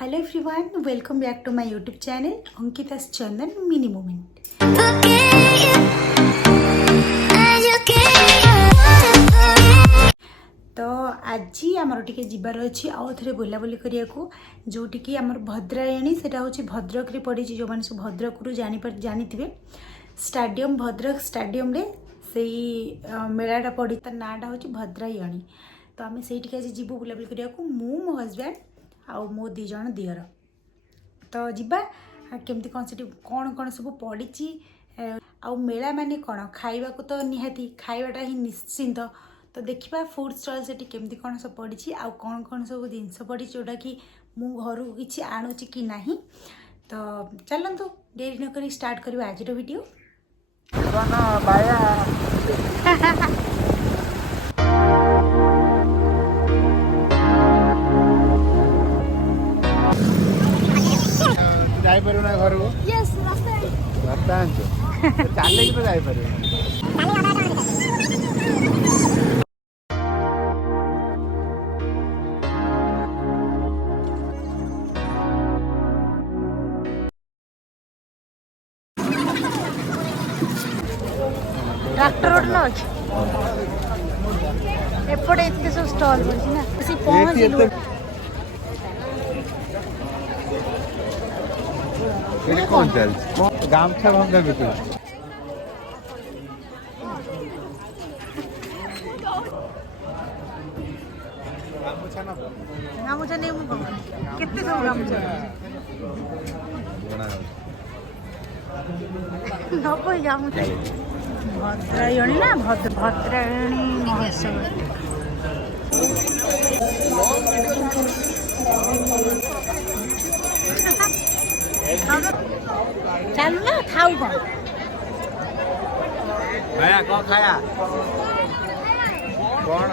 Hello everyone, welcome back to my YouTube channel Ankita's Chandan Mini Moment. तो आज आमर टे जीवार अच्छी आउ थे बुलाबुली करने को जोटिकी आम भद्रायणी से भद्रक रे पड़ी जो मैंने सब भद्रक रू जानी थे स्टाडियम भद्रक स्टाडियम रे से मेलाटा पड़ी तार नाटा हूँ भद्रायणी। तो आम से आज जीवु बुलाबुली करने को मु मो हजबैंड आउ मो दी जण दियर। तो जीवा केमती कौन से कौन कौन सब पड़ी आउ मेला माने कौन खाइबा को तो निहाती खाइबाटा ही निश्चिंत। तो देखिए फूड स्टल से केमती कौन सब पड़ी आउ कौन कौन सब जिनस पड़ी जोटा कि मु घर को किसी आणुची कि नहीं। तो चलतु देरी नक स्टार्ट करवा आज वीडियो। जाइपर ना घर को रास्ता चल तो जाइपर ट्रैक्टर रोड लॉज एपटे इतने सब स्टॉल पड़ी ना सी पहुंचलु ये कौन चल गामछा भंगा बिकु गामुछा नहीं मु कितने सब गामुछा नब गामुछा भद्रायणी ना भद्रायणी महोत्सव चलू ना खाऊ कौन खाया कौन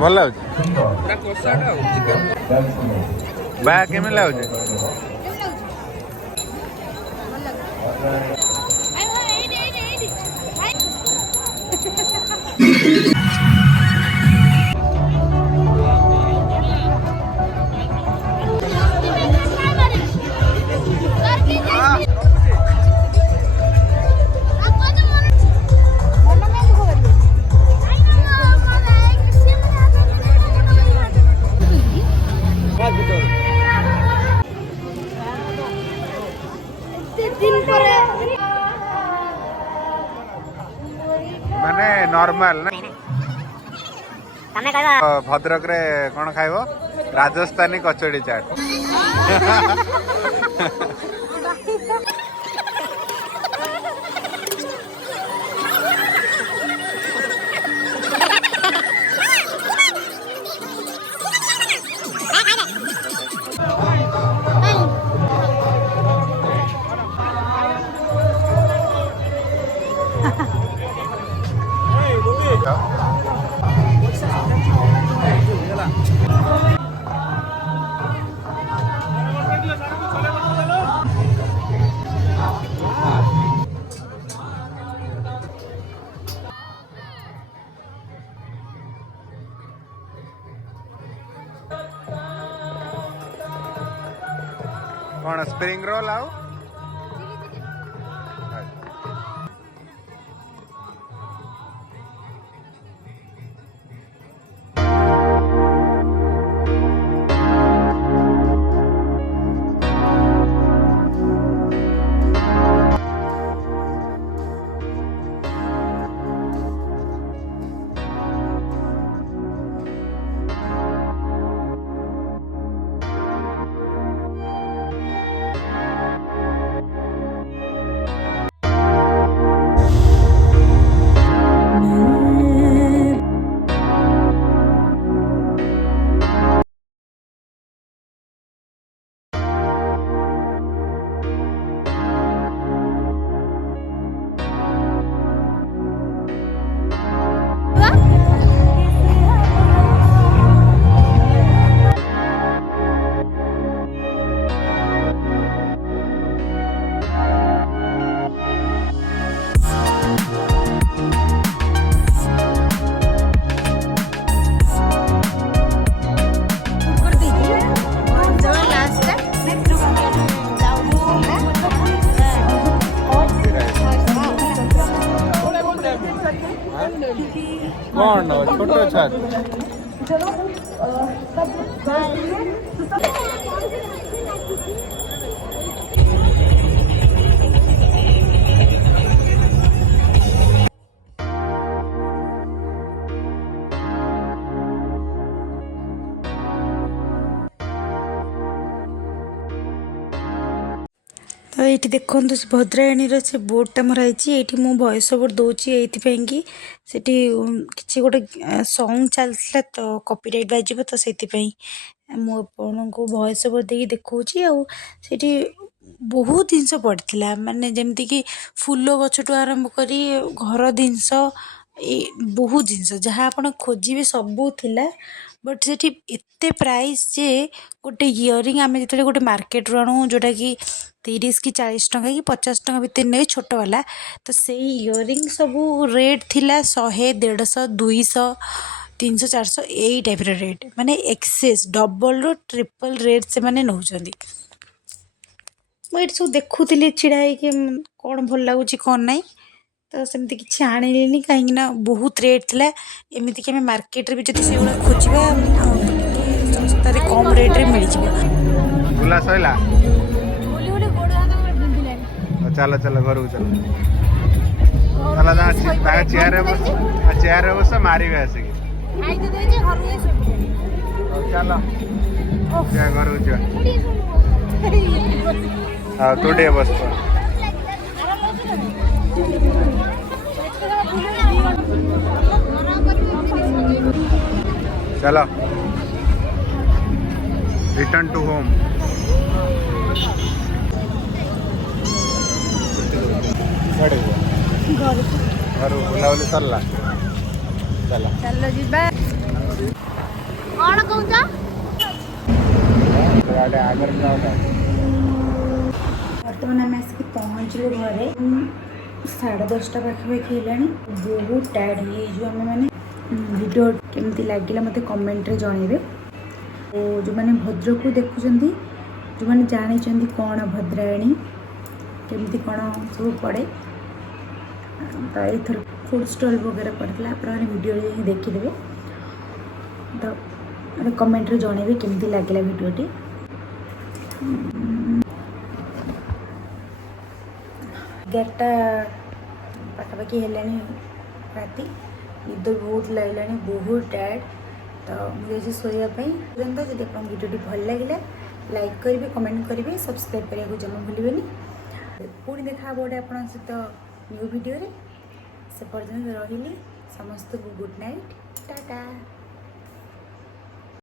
भल लगे बा केमी लगे माने नॉर्मल ना भद्रक रे कौन खाइब राजस्थानी कचौड़ी चाट कौन स्प्रिंग रोल आउ कौन छोटो छुआ तो ये देखो भद्रायणी से बोर्डटा मराई ये वॉइस ओवर दूसरी ये कि किसी गोटे सॉन्ग चलता तो कॉपीराइट बाजिब तो से मुझे वॉइस ओवर दे देखा आठी बहुत जिनस पड़ता माने जमती कि फूल गछटू आरंभ कर घर जिनस बहुत जिनस जहाँ आप खोजे सबू थिला बट से एते प्राइस जे गोटे इयरिंग आम जो गोटे मार्केट रू आणु जोटा कि 30 कि 40 टंका कि 50 टंका भितर नहीं छोट वाला तो से इयरिंग सबू रेट थिला 100 150 200 300 400 यही टाइप रेट माने एक्सेस डबल रो ट्रिपल रेट से माने नौचंदी मुझे सब देखुली छिड़ा कौन भल लगुच कौन ना तो सेमती किसी आनिली कहीं बहुत रेट थिला एमती कि मार्केट भी जब से खोजा सस्तार कम रेट्रे मिल बुला सैला चलो चलो घर चलो चलो चेयर बस मारे आसिक चलो घर हाँ तू टे बस चलो रिटर्न टू होम घर बुलाबुली सरला चलो चलो जीवा कौन कहूचा आगर बर्तमान आम आसिक पहुँचलु घरे 10:30 पाखापाखि है बहुत टायर्ड हो आम मैंने वीडियो केमती लगे मत कमेंट जनइबे और जो मैंने भद्रक को देखुं जो मैंने जानी कौन भद्रायणी केमती कौन सब पड़े तो ये फूड स्टॉल वगैरह पड़ता आप वीडियो ही देखीदे तो कमेंट जनइबे केमती लगे वीडियोटी एगारटा पाखापाखि है राति निद बहुत लगे बहुत टायर्ड तो मुझे शोवाई जब आप वीडियो भल लगे लाइक करेंगे कमेंट करेंगे सब्सक्राइब करने को जमा भूलें पुणी देखा गोटे आप सहित न्यू वीडियो से पर्यटन रही समस्त को गुड नाइट टाटा।